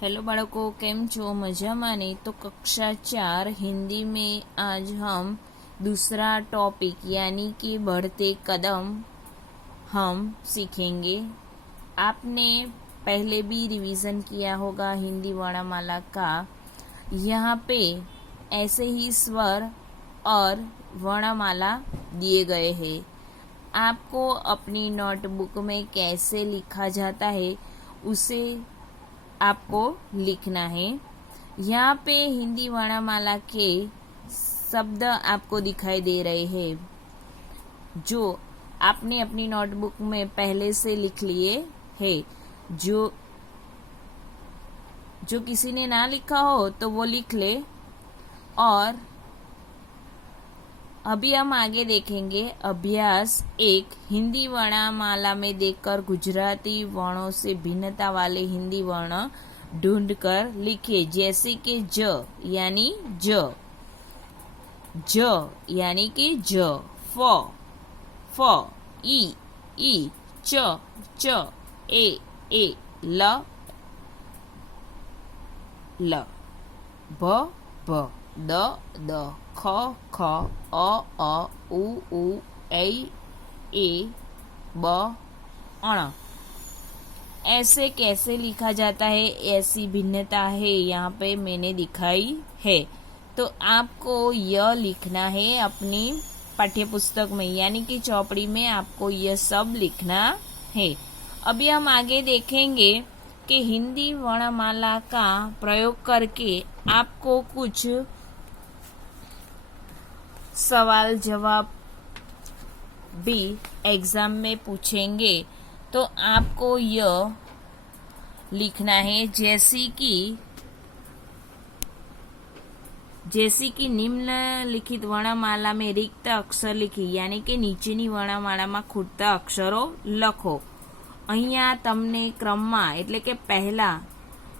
Hello बाળકો કેમ છો મજામાં ને। तो कक्षा 4 हिंदी में आज हम दूसरा टॉपिक यानी कि बढ़ते कदम हम सीखेंगे। आपने पहले भी रिवीजन किया होगा हिंदी वर्णमाला का। यहाँ पे ऐसे ही स्वर और वर्णमाला दिए गए हैं। आपको अपनी नोटबुक में कैसे लिखा जाता है उसे आपको लिखना है। यहाँ पे हिंदी वर्णमाला के शब्द आपको दिखाई दे रहे हैं जो आपने अपनी नोटबुक में पहले से लिख लिए है। जो किसी ने ना लिखा हो तो वो लिख ले। और अभी हम आगे देखेंगे अभ्यास 1। हिंदी वर्णमाला में देखकर गुजराती वर्णों से भिन्नता वाले हिंदी वर्ण ढूंढकर लिखिए। जैसे कि ज यानी ज, ज यानी कि ज, फ फ, ई च च, ए ल ल, भ भ, द द, ख ख, अ उ ए ब अण। ऐसे कैसे लिखा जाता है, ऐसी भिन्नता है यहाँ पे मैंने दिखाई है। तो आपको यह लिखना है अपनी पाठ्यपुस्तक में, यानी कि चौपड़ी में आपको यह सब लिखना है। अभी हम आगे देखेंगे कि हिंदी वर्णमाला का प्रयोग करके आपको कुछ सवाल जवाब भी एग्जाम में पूछेंगे। तो आपको यह लिखना है जैसी कि निम्नलिखित वर्णमाला में रिक्त अक्षर लिखी, यानी कि नीचेनी वर्णमालाમાં ખૂટતા અક્ષરો લખો। અહીંયા તમને ક્રમમાં એટલે કે પહેલા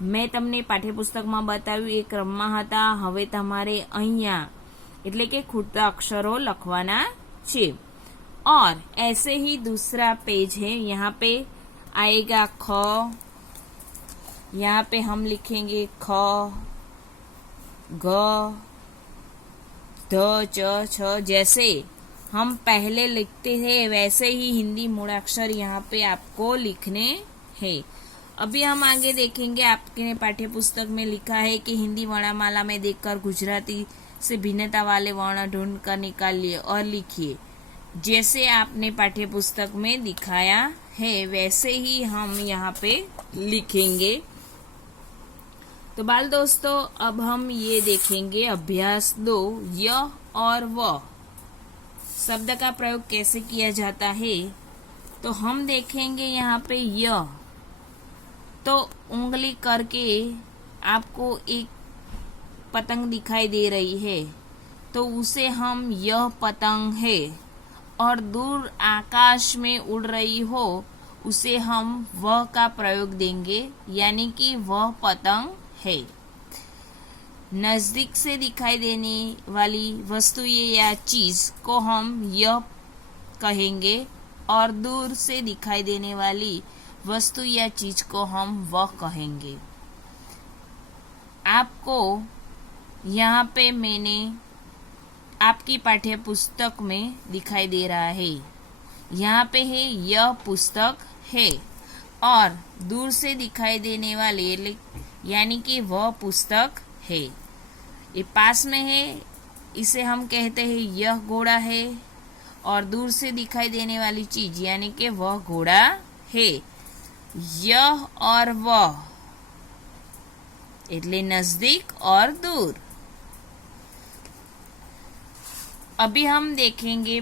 મેં તમને પાઠ્યપુસ્તકમાં બતાવ્યું એ ક્રમમાં હતા। હવે તમારે અહીંયા એટલે કે ખૂટતા અક્ષરો લખવાના છે। और ऐसे ही दूसरा पेज है, यहाँ पे आएगा ख। यहाँ पे हम लिखेंगे ख, ग, ध, च, छ। जैसे हम पहले लिखते हैं वैसे ही हिंदी मूलाक्षर यहाँ पे आपको लिखने हैं। अभी हम आगे देखेंगे आपके पाठ्यपुस्तक में लिखा है कि हिंदी वर्णमाला में देखकर गुजराती से भिन्नता वाले वर्ण ढूंढ कर निकालिए और लिखिए। जैसे आपने पाठ्यपुस्तक में दिखाया है वैसे ही हम यहाँ पे लिखेंगे। तो बाल दोस्तों अब हम ये देखेंगे अभ्यास 2 य और व शब्द का प्रयोग कैसे किया जाता है। तो हम देखेंगे यहाँ पे य, तो उंगली करके आपको एक पतंग दिखाई दे रही है तो उसे हम यह पतंग है। और दूर आकाश में उड़ रही हो उसे हम वह का प्रयोग देंगे, यानी कि वह पतंग है। नजदीक से दिखाई देने वाली वस्तु या चीज को हम यह कहेंगे और दूर से दिखाई देने वाली वस्तु या चीज को हम वह कहेंगे। आपको यहाँ पे मैंने आपकी पाठ्य पुस्तक में दिखाई दे रहा है। यहाँ पे है यह पुस्तक है और दूर से दिखाई देने वाले यानी कि वह पुस्तक है। ये पास में है, इसे हम कहते हैं यह घोड़ा है। और दूर से दिखाई देने वाली चीज यानी कि वह घोड़ा है। यह और वह એટલે नजदीक और दूर। अभी हम देखेंगे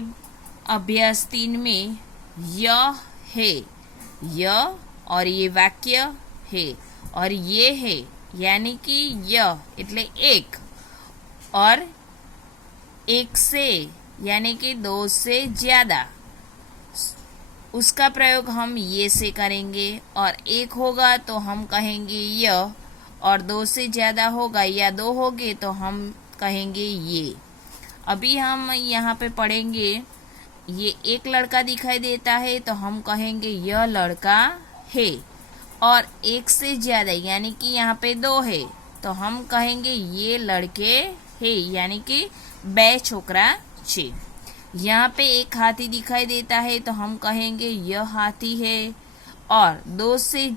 अभ्यास 3 में यह है, यह और ये वाक्य है और ये है, यानी कि यह એટલે एक और एक से यानी कि 2 से ज्यादा, उसका प्रयोग हम ये से करेंगे। और एक होगा तो हम कहेंगे यह, और 2 से ज्यादा होगा या 2 होगे तो हम कहेंगे ये। अभी हम यहाँ पे पढ़ेंगे ये एक लड़का दिखाई देता है तो हम कहेंगे यह लड़का है। और एक से ज्यादा यानी कि यहाँ पे 2 है तो हम कहेंगे ये लड़के है, यानी कि 2 छोकरा छे। यहाँ पे एक हाथी दिखाई देता है तो हम कहेंगे यह हाथी है। और 2 से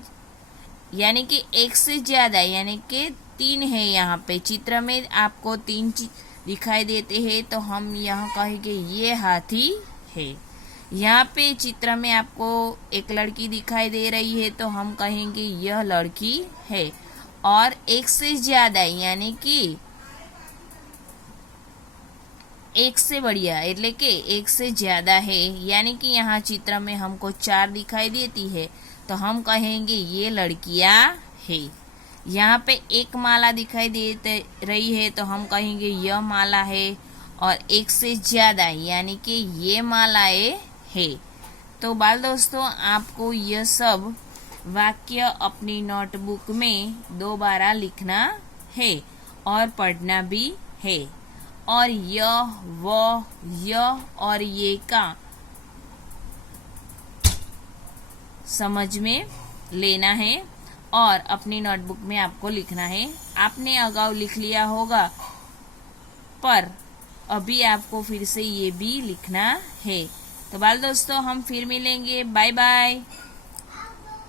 यानी कि 1 से ज्यादा यानी कि 3 है। यहाँ पे चित्र में आपको 3 दिखाई देते हैं तो हम यहाँ कहेंगे ये हाथी है। यहाँ पे चित्र में आपको एक लड़की दिखाई दे रही है तो हम कहेंगे यह लड़की है। और 1 से ज्यादा यानी कि 1 से बढ़िया એટલે કે 1 से ज्यादा है, यानी कि यहाँ चित्र में हमको 4 दिखाई देती है तो हम कहेंगे ये लड़कियां है। यहाँ पे एक माला दिखाई दे रही है तो हम कहेंगे यह माला है। और 1 से ज्यादा यानी कि ये मालाएं है। तो बाल दोस्तों, आपको यह सब वाक्य अपनी नोटबुक में दोबारा लिखना है और पढ़ना भी है। और यह, वह, यह और ये का समझ में लेना है और अपनी नोटबुक में आपको लिखना है। आपने अगाऊ लिख लिया होगा पर अभी आपको फिर से ये भी लिखना है। तो बाल दोस्तों, हम फिर मिलेंगे। Bye bye.